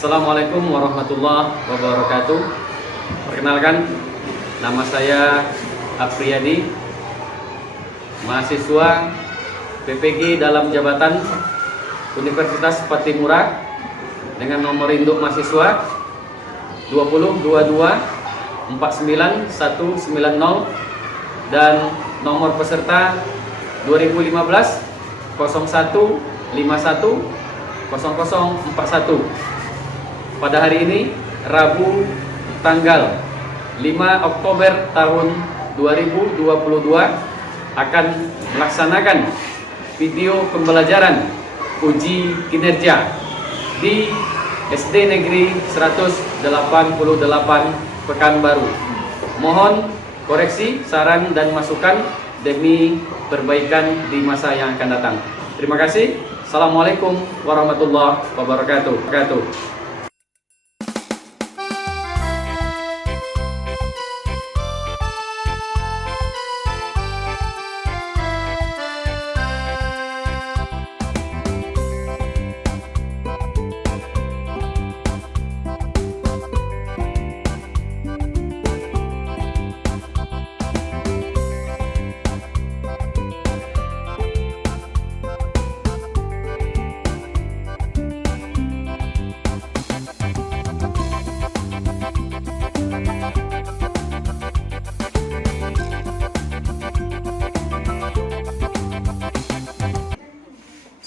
Assalamualaikum warahmatullahi wabarakatuh. Perkenalkan, nama saya Apriyadi, mahasiswa PPG dalam jabatan Universitas Patimura dengan nomor induk mahasiswa 2022 49190 dan nomor peserta 2015 0151 0041. Pada hari ini, Rabu tanggal 5 Oktober tahun 2022 akan melaksanakan video pembelajaran uji kinerja di SD Negeri 188 Pekanbaru. Mohon koreksi, saran dan masukan demi perbaikan di masa yang akan datang. Terima kasih. Assalamualaikum warahmatullahi wabarakatuh.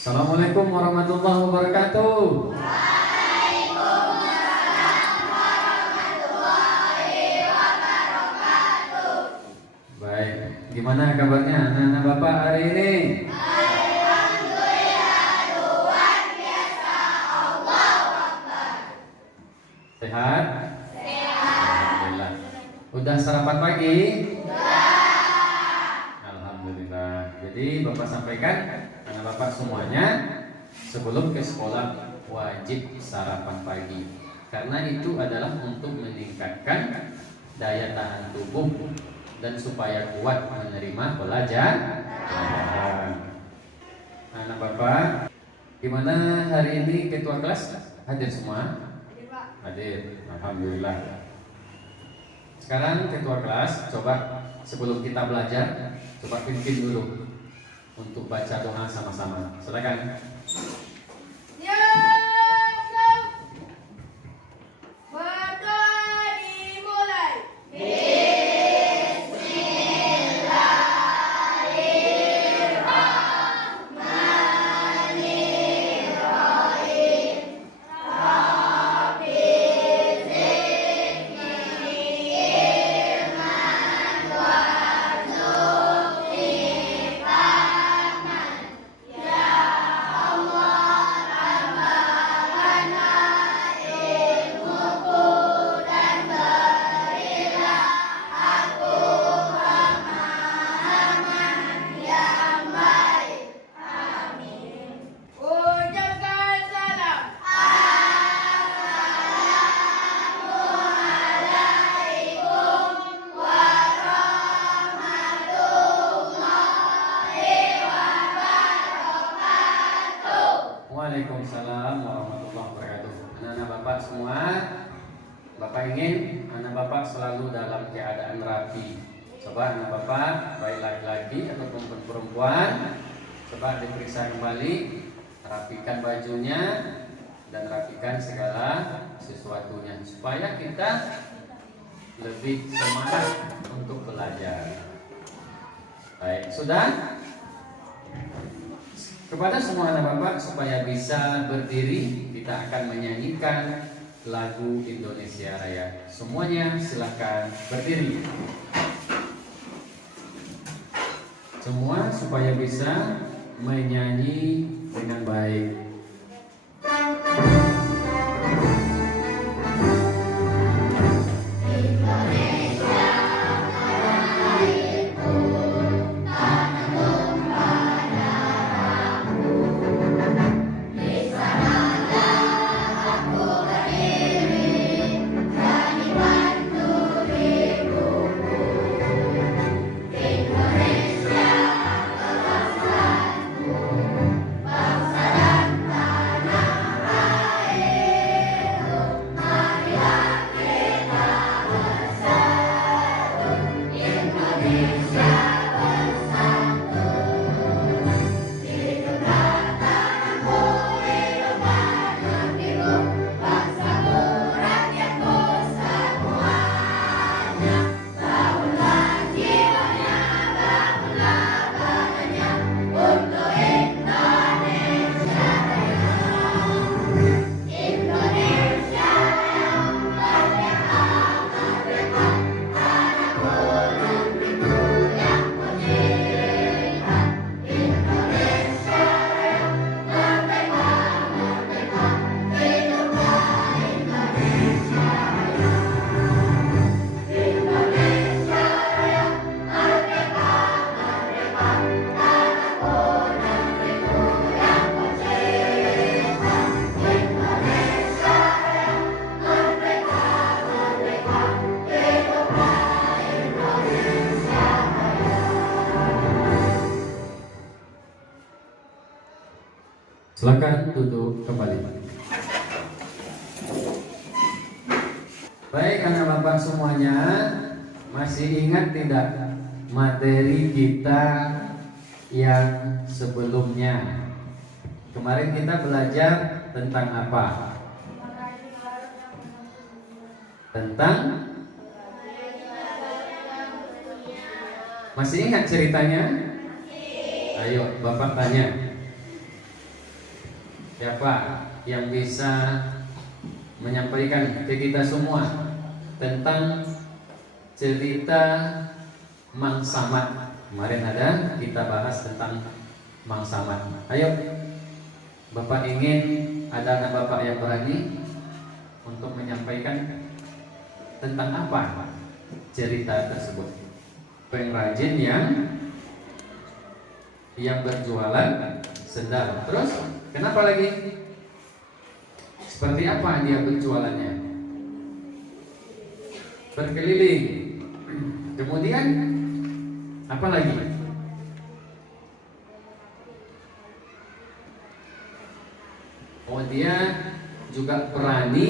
Assalamualaikum warahmatullahi wabarakatuh. Baik, gimana kabarnya anak-anak Bapak hari ini? Alhamdulillah, luar biasa. Allahu Akbar. Sehat? Sehat. Alhamdulillah. Udah sarapan pagi? Sudah. Alhamdulillah. Jadi Bapak sampaikan, anak Bapak semuanya sebelum ke sekolah wajib sarapan pagi, karena itu adalah untuk meningkatkan daya tahan tubuh dan supaya kuat menerima pelajaran. Anak Bapak, gimana hari ini ketua kelas hadir semua? Hadir, Pak. Hadir, alhamdulillah. Sekarang ketua kelas, coba sebelum kita belajar, coba pimpin dulu untuk baca doa sama-sama. Silakan. Ya, berdoa dimulai. Ucapkan salam. Assalamualaikum warahmatullahi wabarakatuh. Waalaikumsalam warahmatullahi wabarakatuh. Anak-anak Bapak semua, Bapak ingin anak Bapak selalu dalam keadaan rapi. Coba anak Bapak, baik laki-laki ataupun perempuan, coba diperiksa kembali, rapikan bajunya dan rapikan segala sesuatunya supaya kita lebih semangat untuk belajar. Baik, sudah? Kepada semua anak Bapak, supaya bisa berdiri, kita akan menyanyikan lagu Indonesia Raya. Semuanya silakan berdiri. Semua supaya bisa menyanyi dengan baik. Bangsa dan Silakan duduk kembali. Baik anak bapak semuanya, masih ingat tidak materi kita yang sebelumnya? Kemarin kita belajar tentang apa? Tentang, masih ingat ceritanya? Ayo bapak tanya. Siapa yang bisa menyampaikan ke kita semua tentang cerita Mang Samad? Kemarin ada kita bahas tentang Mang Samad. Ayo, bapak ingin ada anak bapak yang berani untuk menyampaikan tentang apa cerita tersebut? Pengrajin yang berjualan sendal. Terus kenapa lagi? Seperti apa dia berjualannya? Berkeliling. Kemudian apa lagi? Oh, dia juga berani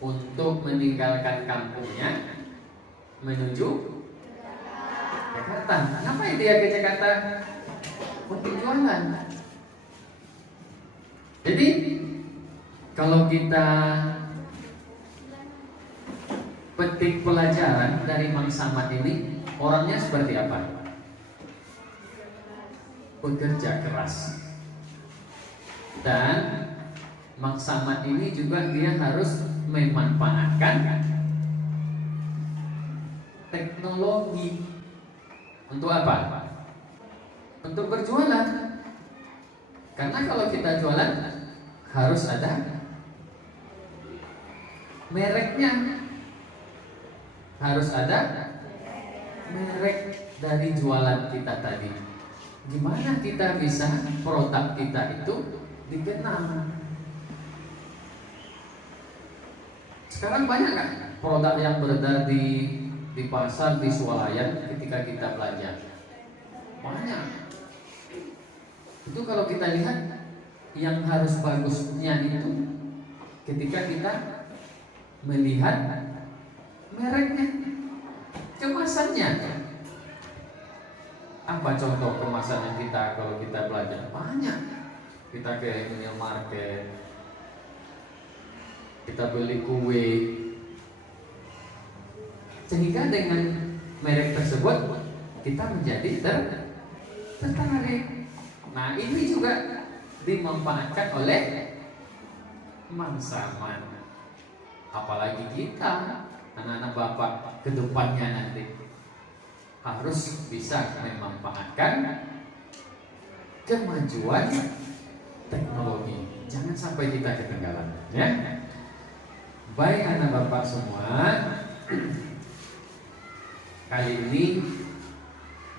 untuk meninggalkan kampungnya menuju Jakarta. Kenapa dia ke Jakarta? Untuk jualan. Jadi kalau kita petik pelajaran dari Mang Samad ini, orangnya seperti apa? Bekerja keras. Dan Mang Samad ini juga dia harus memanfaatkan teknologi. Untuk apa? Untuk berjualan. Karena kalau kita jualan harus ada mereknya. Harus ada merek dari jualan kita tadi. Gimana kita bisa produk kita itu dikenal? Sekarang banyak kan produk yang beredar di pasar, di swalayan ketika kita belanja? Banyak. Itu kalau kita lihat yang harus bagusnya itu ketika kita melihat mereknya, kemasannya. Apa contoh kemasan yang kita kalau kita belanja? Banyak. Kita ke minimarket, kita beli kue, sehingga dengan merek tersebut kita menjadi tertarik. Nah, ini juga dimanfaatkan oleh Mang Samad. Apalagi kita, anak-anak bapak kedepannya nanti harus bisa memanfaatkan kemajuan teknologi. Jangan sampai kita ketinggalan, ya. Baik anak bapak semua, kali ini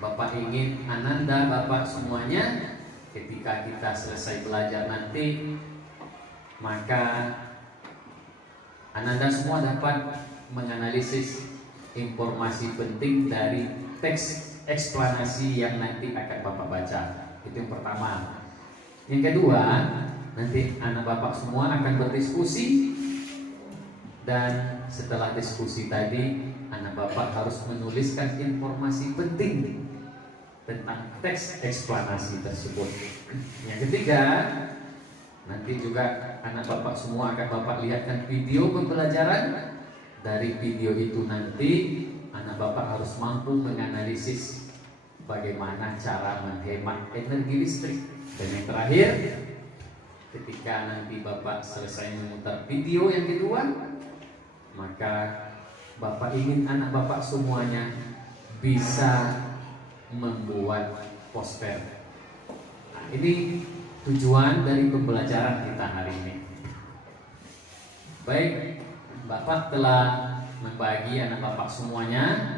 bapak ingin ananda bapak semuanya ketika kita selesai belajar nanti, maka ananda semua dapat menganalisis informasi penting dari teks eksplanasi yang nanti akan bapak baca. Itu yang pertama. Yang kedua, nanti anak bapak semua akan berdiskusi, dan setelah diskusi tadi anak bapak harus menuliskan informasi penting tentang teks eksplanasi tersebut. Yang ketiga, nanti juga anak bapak semua akan bapak lihatkan video pembelajaran. Dari video itu nanti anak bapak harus mampu menganalisis bagaimana cara menghemat energi listrik. Dan yang terakhir, ketika nanti bapak selesai memutar video yang kedua, maka bapak ingin anak bapak semuanya bisa membuat poster. Nah, ini tujuan dari pembelajaran kita hari ini. Baik, bapak telah membagi anak bapak semuanya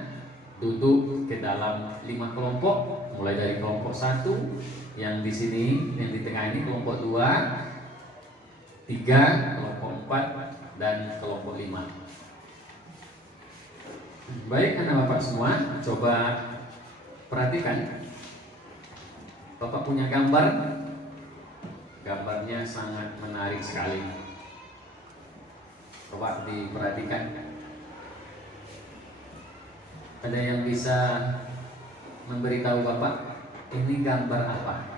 duduk ke dalam 5 kelompok, mulai dari kelompok 1 yang di sini, yang di tengah ini kelompok 2, 3, kelompok 4, dan kelompok 5. Baik anak bapak semua, coba perhatikan. Bapak punya gambar gambarnya sangat menarik sekali. Coba diperhatikan. Ada yang bisa memberitahu Bapak ini gambar apa?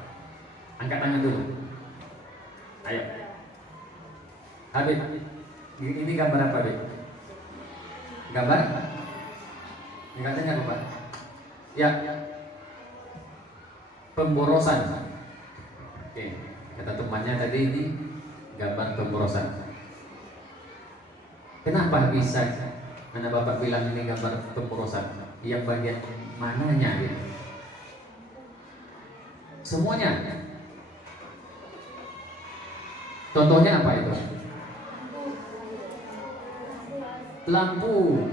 Angkat tangan dulu. Ayo. Habib, ini gambar apa, Habib? Gambar? Enggak dengar, Bapak? Ya. Pemborosan. Oke, kata temannya tadi ini gambar pemborosan. Kenapa bisa karena Bapak bilang ini gambar pemborosan? Yang bagian mananya gitu? Semuanya. Contohnya apa itu? Lampu.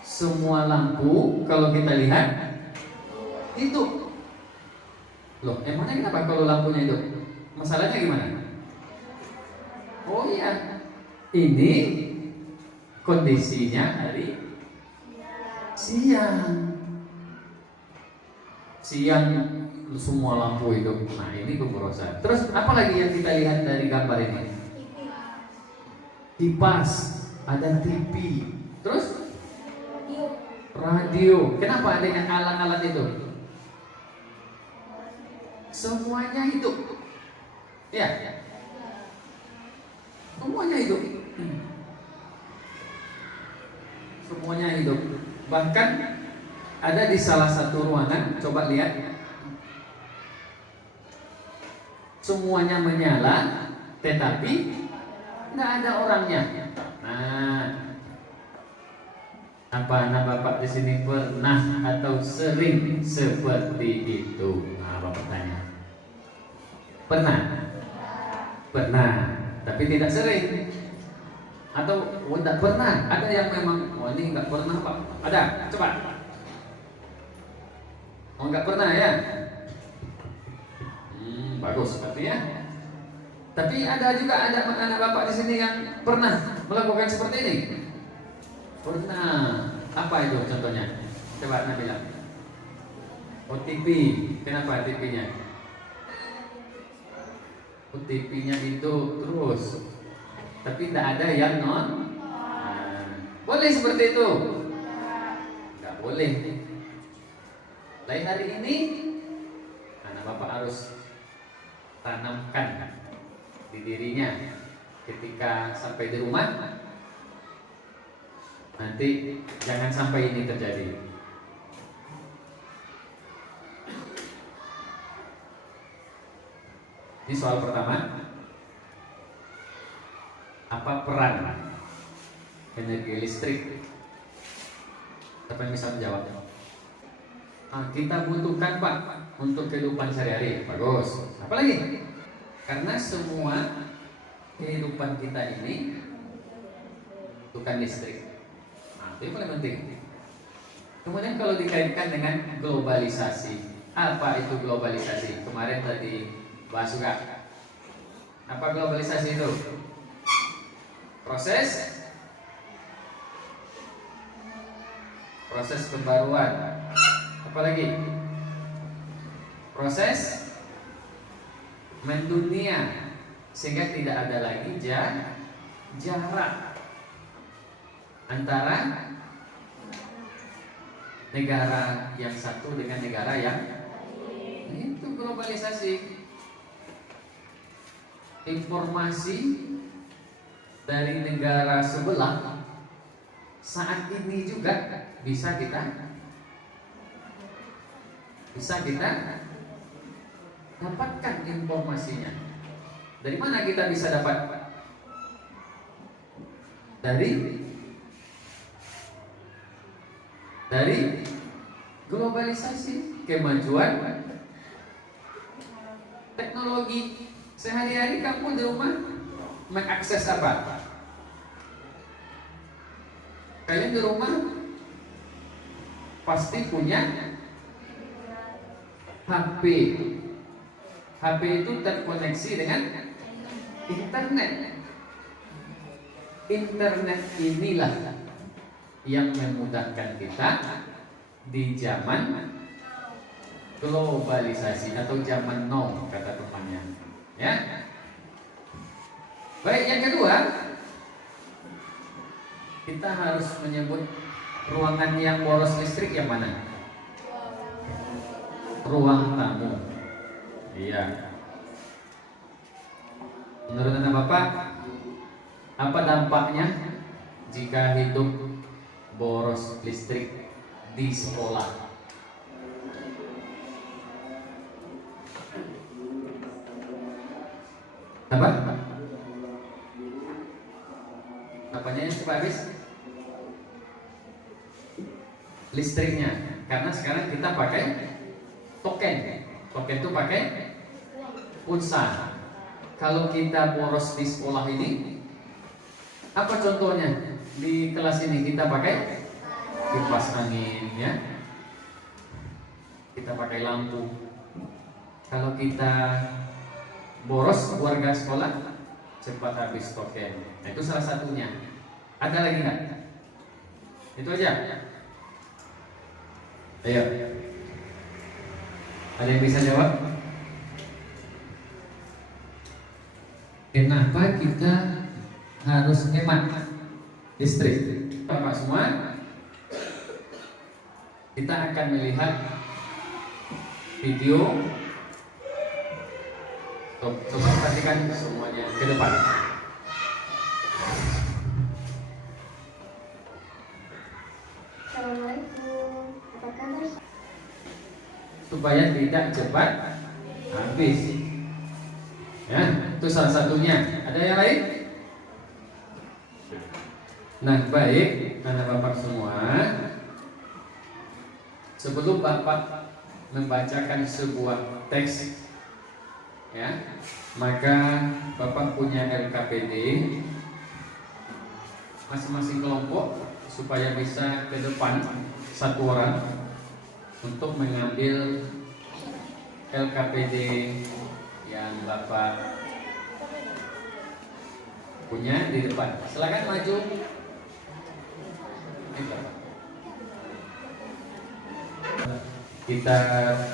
Semua lampu kalau kita lihat hidup. Loh, emangnya kenapa kalau lampunya hidup? Masalahnya gimana? Oh iya, ini kondisinya hari siang. Siang semua lampu hidup. Nah, ini pemborosan. Terus apa lagi yang kita lihat dari gambar ini? Kipas, ada TV. Terus radio. Kenapa ada yang alat-alat itu? Semuanya hidup. Ya. Semuanya hidup. Semuanya hidup. Bahkan ada di salah satu ruangan, coba lihat. Semuanya menyala, tetapi nggak ada orangnya. Nah, apa anak Bapak di sini pernah atau sering seperti itu? Nah, Bapak tanya. Pernah? Pernah, tapi tidak sering. Atau tidak pernah? Ada yang memang, oh ini nggak pernah Pak. Ada? Coba. Oh nggak pernah ya? Bagus sepertinya. Tapi ada juga anak Bapak di sini yang pernah melakukan seperti ini. Pernah. Apa itu contohnya? Coba Anda bilang. OTP. Kenapa OTP-nya? OTP-nya itu terus. Tapi tidak ada yang non. Boleh seperti itu? Tidak boleh. Lain hari ini, anak Bapak harus tanamkan di dirinya ketika sampai di rumah. Nanti jangan sampai ini terjadi. Ini soal pertama. Apa peran energi listrik? Siapa yang bisa menjawab? Kita butuhkan Pak untuk kehidupan sehari-hari. Bagus. Apa lagi? Karena semua kehidupan kita ini butuhkan listrik. Itu yang paling penting. Kemudian kalau dikaitkan dengan globalisasi, apa itu globalisasi? Kemarin tadi bahas juga. Apa globalisasi itu? Proses pembaruan. Apalagi proses mendunia sehingga tidak ada lagi jarak antara negara yang satu dengan negara yang itu globalisasi. Informasi dari negara sebelah saat ini juga bisa kita dapatkan informasinya. Dari mana kita bisa dapat? Dari globalisasi, kemajuan teknologi. Sehari-hari kamu di rumah mengakses apa? Kalian di rumah pasti punya HP. HP itu terkoneksi dengan internet. Internet inilah yang memudahkan kita di zaman globalisasi atau zaman now, kata temannya. Ya. Baik, yang kedua, kita harus menyebut ruangan yang boros listrik yang mana? Ruang tamu. Iya. Menurut Anda Bapak, apa dampaknya jika hidup boros listrik di sekolah? Apa? Apanya yang cepat habis? Listriknya. Karena sekarang kita pakai token. Token itu pakai pulsa. Kalau kita boros di sekolah ini, apa contohnya? Di kelas ini kita pakai kipas angin, ya. Kita pakai lampu. Kalau kita boros warga sekolah, cepat habis token. Nah, itu salah satunya. Ada lagi nggak? Itu aja. Ayo. Ada yang bisa jawab? Kenapa kita harus hemat listrik? Bapak semua, kita akan melihat video. Coba perhatikan semuanya ke depan. Assalamualaikum. Apa kabar? Supaya tidak cepat habis. Ya, itu salah satunya. Ada yang lain? Nah, baik, anak Bapak semua. Sebelum Bapak membacakan sebuah teks, ya, maka Bapak punya LKPD masing-masing kelompok supaya bisa ke depan satu orang untuk mengambil LKPD yang Bapak punya di depan. Silakan maju. Kita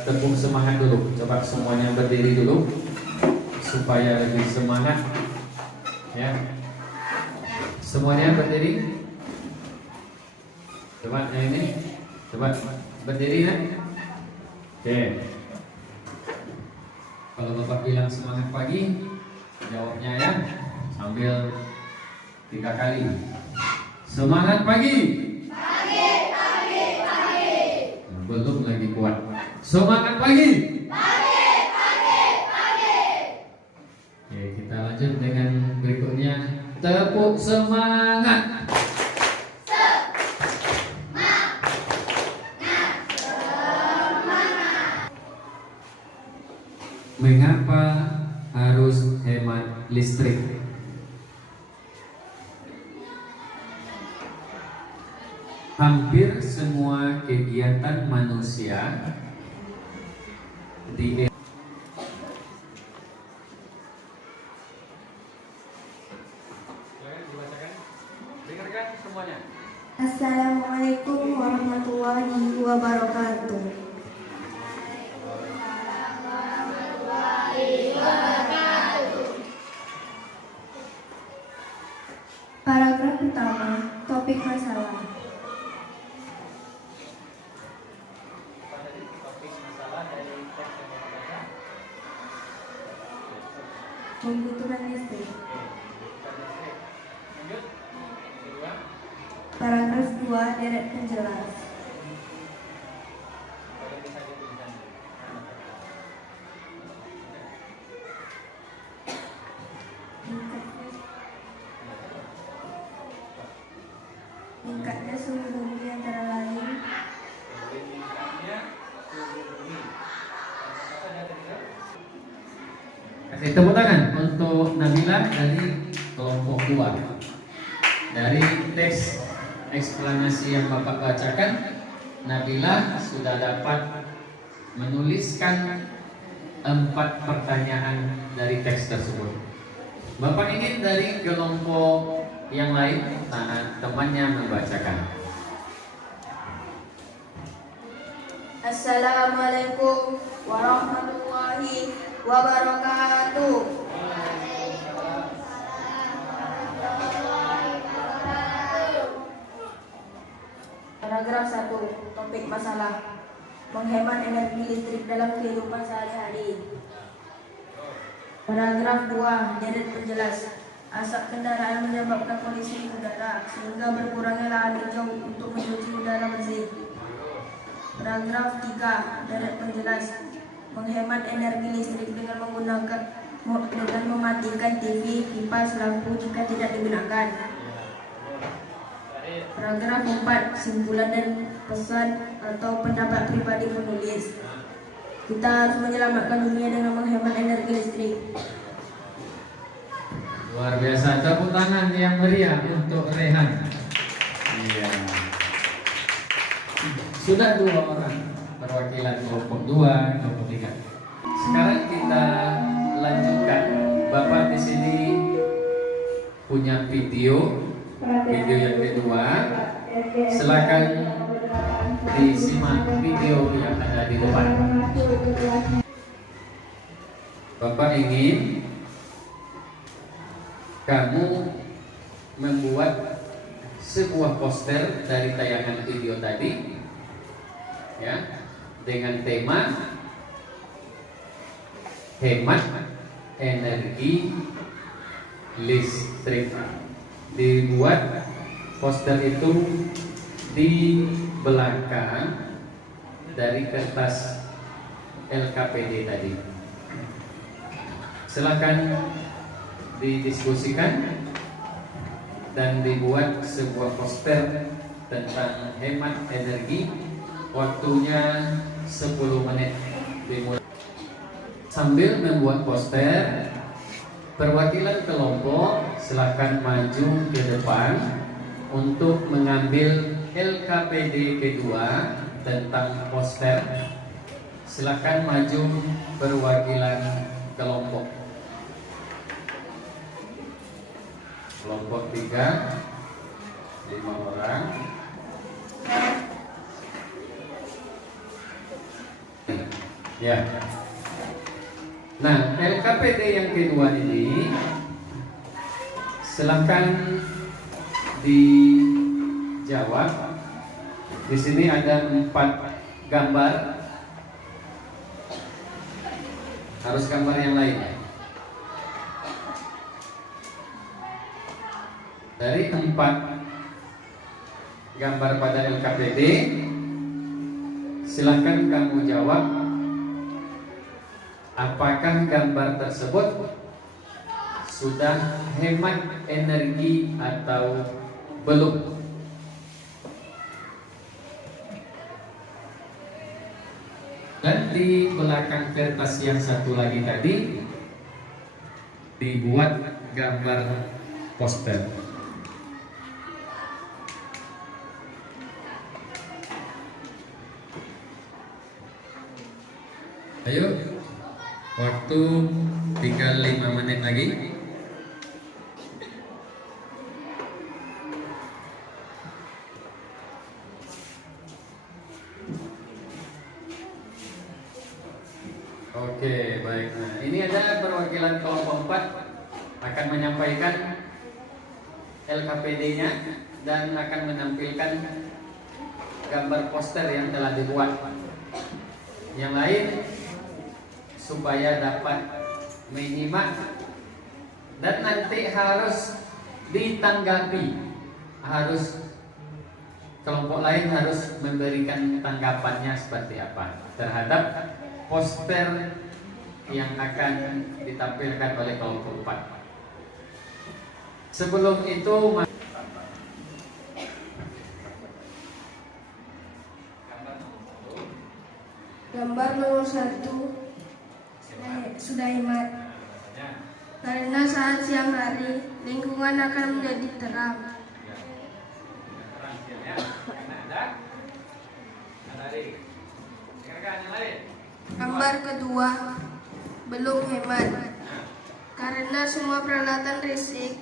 tepuk semangat dulu. Coba semuanya berdiri dulu supaya lebih semangat. Ya. Semuanya berdiri. Coba yang ini. Coba berdiri ya. Oke. Kalau Bapak bilang semangat pagi, jawabnya ya sambil 3 kali. Semangat pagi. Pagi, pagi, pagi. Belum lagi kuat. Semangat pagi. Pagi, pagi, pagi. Oke, kita lanjut dengan berikutnya. Tepuk semangat. Mengapa harus hemat listrik? Hampir semua kegiatan manusia di dengarkan semuanya. Assalamualaikum warahmatullahi wabarakatuh. Paragraf pertama, topik masalah. Membutuhkan listrik. Paragraf 2, deret penjelas. Meningkatnya suhu bumi antara lain Kasih tepuk tangan untuk Nabila dari kelompok 2. Dari teks eksplanasi yang Bapak bacakan, Nabila sudah dapat menuliskan 4 pertanyaan dari teks tersebut. Bapak ingin dari kelompok yang lain, temannya membacakan. Assalamualaikum warahmatullahi wabarakatuh. Paragraf 1. Topik masalah menghemat energi listrik dalam kehidupan sehari-hari. Paragraf 2. Deret penjelas. Asap kendaraan menyebabkan polusi udara sehingga berkurangnya lahan hijau untuk mencuci udara bersih. Paragraf 3. Deret penjelas. Menghemat energi listrik dengan mematikan TV, kipas, lampu jika tidak digunakan. Paragraf 4. Simpulan dan pesan atau pendapat pribadi penulis. Kita harus menyelamatkan dunia dengan menghemat energi listrik. Luar biasa, tepuk tangan yang meriah untuk Rehan. Iya. Sudah 2 orang perwakilan kelompok 2, kelompok 3. Sekarang kita lanjutkan. Bapak di sini punya video yang kedua. Silakan disimak video yang ada di depan. Bapak ingin kamu membuat sebuah poster dari tayangan video tadi, ya, dengan tema hemat energi listrik. Dibuat poster itu di belakang dari kertas LKPD tadi. Silakan didiskusikan dan dibuat sebuah poster tentang hemat energi. Waktunya 10 menit dimulai. Sambil membuat poster, perwakilan kelompok silakan maju ke depan untuk mengambil LKPD kedua tentang poster. Silakan maju perwakilan kelompok. Kelompok 3, 5 orang. Ya. Nah, LKPD yang kedua ini silakan dijawab. Di sini ada 4 gambar. Harus gambar yang lain. Dari 4 gambar pada LKPD, silakan kamu jawab apakah gambar tersebut sudah hemat energi atau belum. Dan di belakang kertas yang satu lagi tadi dibuat gambar poster. Ayo, waktu tinggal 5 menit lagi. Oke, baik. Nah, ini ada perwakilan kelompok 4 akan menyampaikan LKPD-nya dan akan menampilkan gambar poster yang telah dibuat. Yang lain supaya dapat menyimak dan nanti harus ditanggapi, kelompok lain harus memberikan tanggapannya seperti apa terhadap poster yang akan ditampilkan oleh kelompok 4. Sebelum itu Gambar nomor 1 sudah hemat. Karena saat siang hari lingkungan akan menjadi terang. Gambar kedua belum hemat. Karena semua peralatan listrik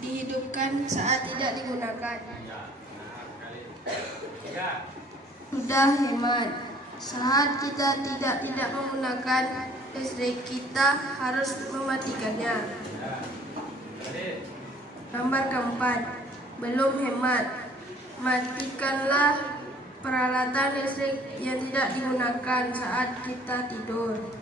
dihidupkan saat tidak digunakan. Sudah hemat. Saat kita tidak menggunakan listrik, kita harus mematikannya. Gambar keempat belum hemat. Matikanlah peralatan listrik yang tidak digunakan saat kita tidur.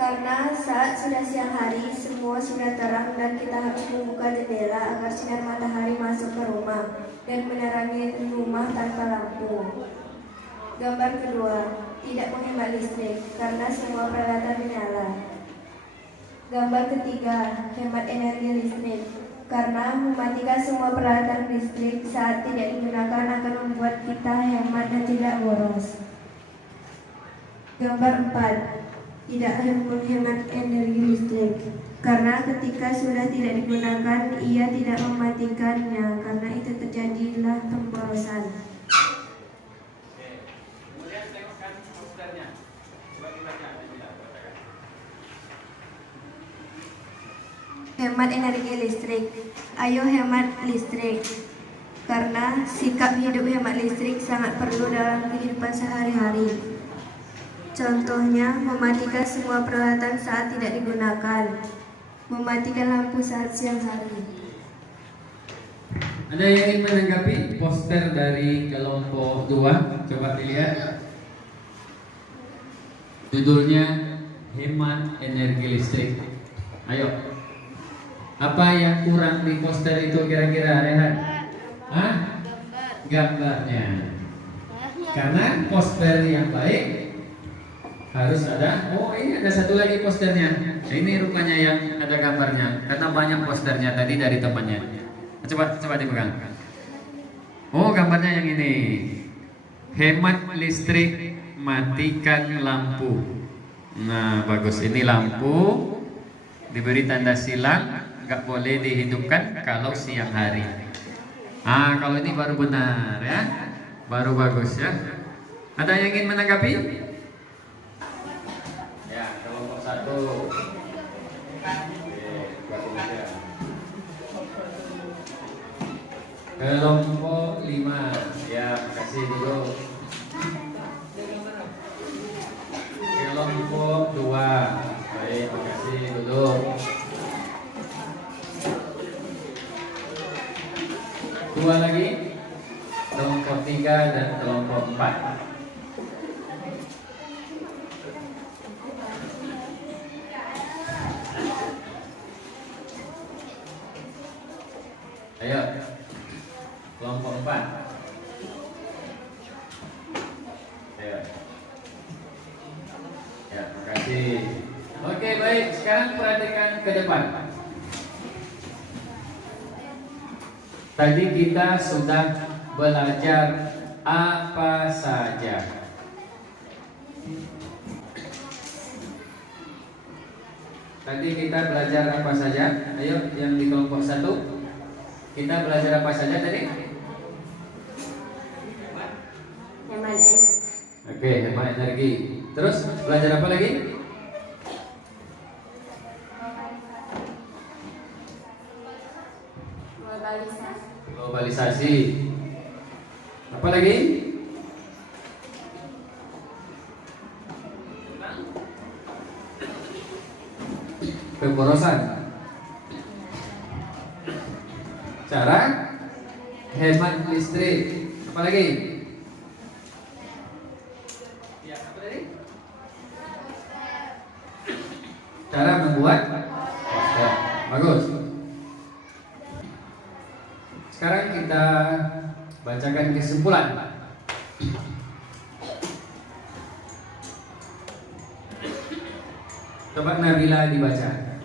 Karena saat sudah siang hari, semua sudah terang dan kita harus membuka jendela agar sinar matahari masuk ke rumah dan menerangi rumah tanpa lampu. Gambar kedua, tidak menghemat listrik karena semua peralatan menyala. Gambar ketiga, hemat energi listrik karena mematikan semua peralatan listrik saat tidak digunakan akan membuat kita hemat dan tidak boros. Gambar 4, tidak menghemat energi listrik karena ketika sudah tidak digunakan ia tidak mematikannya karena itu terjadilah pemborosan. Kemudian tengokkan posternya. Coba dibaca. Hemat energi listrik. Ayo hemat listrik. Karena sikap hidup hemat listrik sangat perlu dalam kehidupan sehari-hari. Contohnya, mematikan semua peralatan saat tidak digunakan. Mematikan lampu saat siang hari. Ada yang ingin menanggapi poster dari kelompok 2? Coba dilihat. Judulnya Hemat Energi Listrik. Ayo. Apa yang kurang di poster itu kira-kira, Rehan? Hah? Gambarnya. Karena poster yang baik harus ada. Oh, ini ada satu lagi posternya. Ini rupanya yang ada gambarnya. Karena banyak posternya tadi dari temannya. Coba dipegang. Oh, gambarnya yang ini. Hemat listrik, matikan lampu. Nah, bagus. Ini lampu diberi tanda silang. Nggak boleh dihidupkan kalau siang hari. Kalau ini baru benar ya, baru bagus ya. Ada yang ingin menanggapi? Ya, kelompok 1. Kelompok 5. Ya, kasih dulu. Kelompok 2. Baik, makasih dulu. Dua lagi, kelompok 3 dan kelompok 4. Ayo, kelompok 4. Ayo. Ya, makasih. Oke, baik. Sekarang perhatikan ke depan. Tadi kita sudah belajar apa saja. Tadi kita belajar apa saja? Ayo, yang di kelompok 1. Kita belajar apa saja tadi? Hemat energi. Oke, hemat energi. Terus belajar apa lagi? Globalisasi. Apa lagi? Pemborosan. Cara hemat listrik. Apa lagi? Ya, apa tadi? Cara membuat poster. Bagus. Sekarang kita bacakan kesimpulan. Coba Nabila dibaca.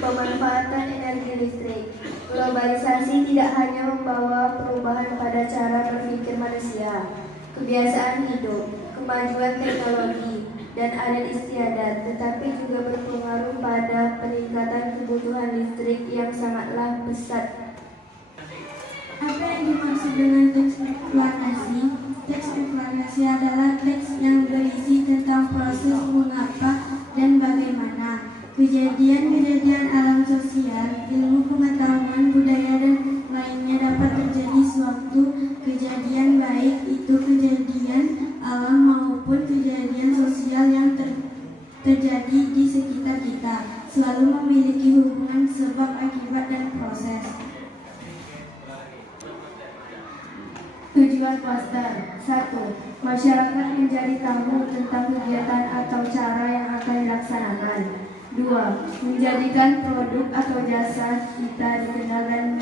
Pemanfaatan energi listrik. Globalisasi tidak hanya membawa perubahan pada cara berpikir manusia, kebiasaan hidup, kemajuan teknologi, dan adat istiadat, tetapi juga berpengaruh pada peningkatan kebutuhan listrik yang sangatlah pesat. Apa yang dimaksud dengan teks eksploitasi? Teks eksploitasi adalah teks yang berisi tentang proses mengapa dan bagaimana kejadian-kejadian alam sosial, ilmu pengetahuan, budaya, dan lainnya dapat terjadi suatu kejadian, baik itu kejadian alam maupun kejadian sosial yang terjadi di sekitar kita, selalu memiliki hubungan sebab, akibat, dan proses. tujuan poster. 1. Masyarakat menjadi tahu tentang kegiatan atau cara yang akan dilaksanakan. 2. Menjadikan produk atau jasa kita dikenal dan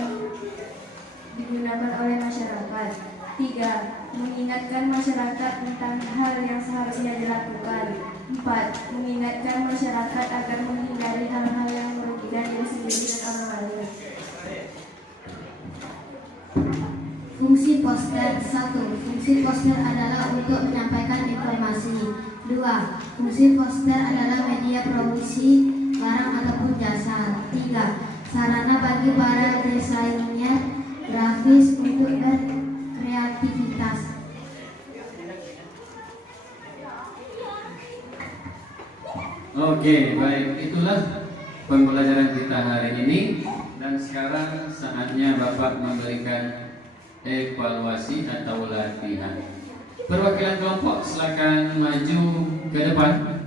digunakan oleh masyarakat. 3. Mengingatkan masyarakat tentang hal yang seharusnya dilakukan. 4. Mengingatkan masyarakat agar menghindari hal-hal yang merugikan diri sendiri dan orang lain. Fungsi poster. 1. Fungsi poster adalah untuk menyampaikan informasi. 2. Fungsi poster adalah media promosi barang ataupun jasa. 3. Sarana bagi para desainer grafis untuk berkreativitas. Oke, baik, itulah pembelajaran kita hari ini. Dan sekarang saatnya Bapak memberikan evaluasi atau latihan. Perwakilan kelompok silakan maju ke depan.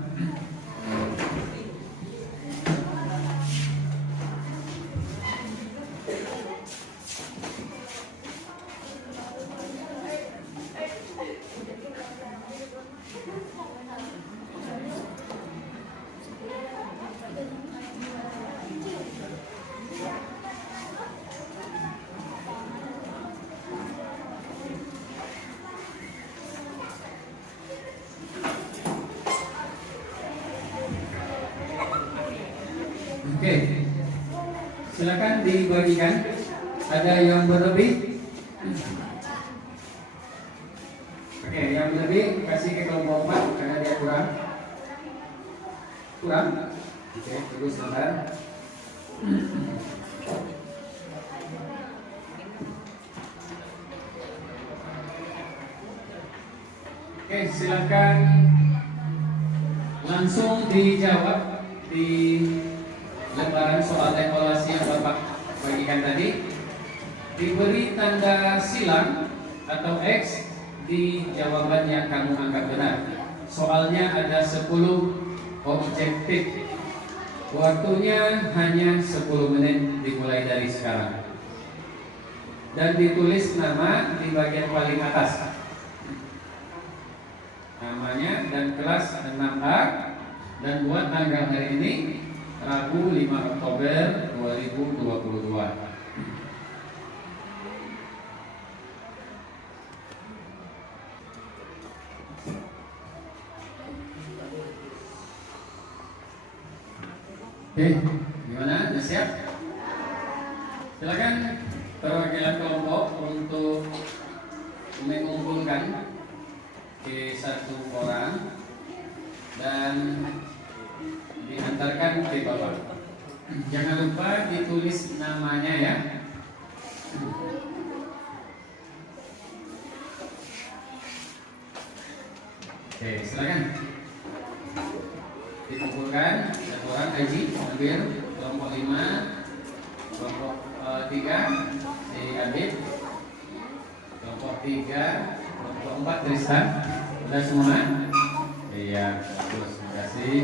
Oke, silakan dibagikan. Ada yang berlebih? Oke, yang berlebih kasih ke kelompok 4 karena dia kurang. Oke, tunggu sebentar. Oke, silakan langsung dijawab di lembaran soal evaluasi yang Bapak bagikan tadi. Diberi tanda silang atau X di jawaban yang kamu anggap benar. Soalnya ada 10 objektif. Waktunya hanya 10 menit dimulai dari sekarang. Dan ditulis nama di bagian paling atas. Namanya dan kelas 6A. Dan buat tanggal hari ini Rabu 5 Oktober 2022. Oke, gimana? Sudah siap? Silakan perwakilan kelompok untuk mengumpulkan ke satu orang dan diantarkan ke bawah. Jangan lupa ditulis namanya ya. Oke, silakan dikumpulkan satu orang. Haji ambil kelompok 5, kelompok 3 si Adit, kelompok 3, kelompok 4 Tristan. Sudah semua? Iya, bagus, terima kasih.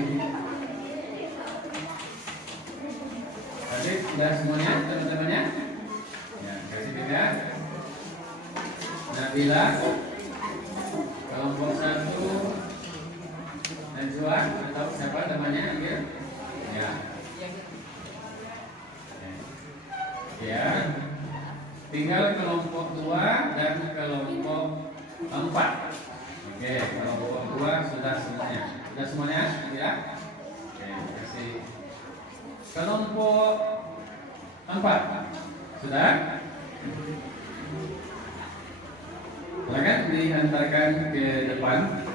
Adit, sudah semuanya teman-temannya? Ya, kasih beda. Nabila, kelompok 1 Najwa atau siapa namanya ambil? Ya. Ya. Tinggal kelompok 2 dan kelompok 4. Oke, kelompok 2 sudah semuanya. Sudah semuanya? Ya. Oke, kasih. Kelompok 4 sudah? Silakan diantarkan ke depan.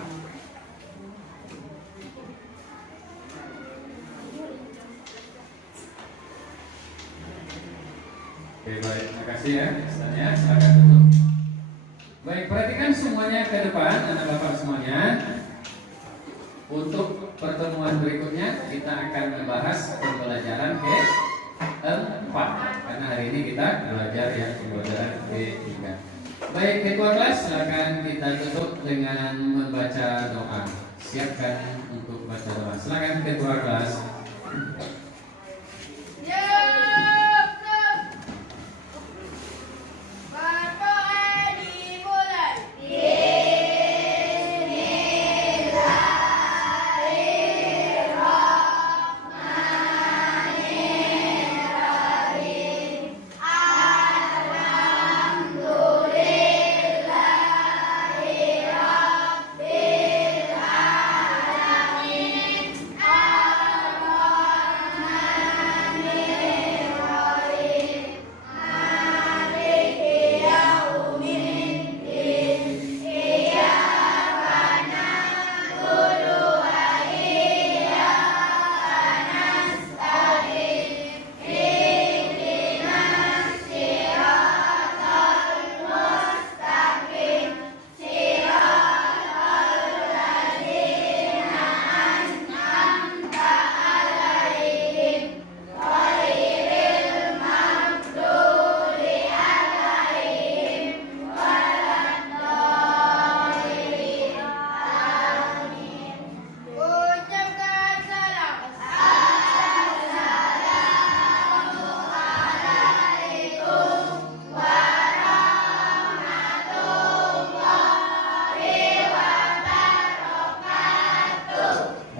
Oke, baik, terima kasih ya. Misalnya, silakan duduk. Baik, perhatikan semuanya ke depan, anak bapak semuanya. Untuk pertemuan berikutnya kita akan membahas pembelajaran ke-4 karena hari ini kita belajar yang pembelajaran ke-3. Baik, ketua kelas silakan kita tutup dengan membaca doa. Siapkan untuk baca doa. Silakan ketua kelas. Berdoa dimulai.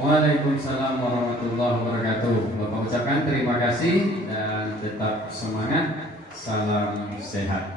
Waalaikumsalam warahmatullahi wabarakatuh. Bapak ucapkan terima kasih dan tetap semangat. Salam sehat.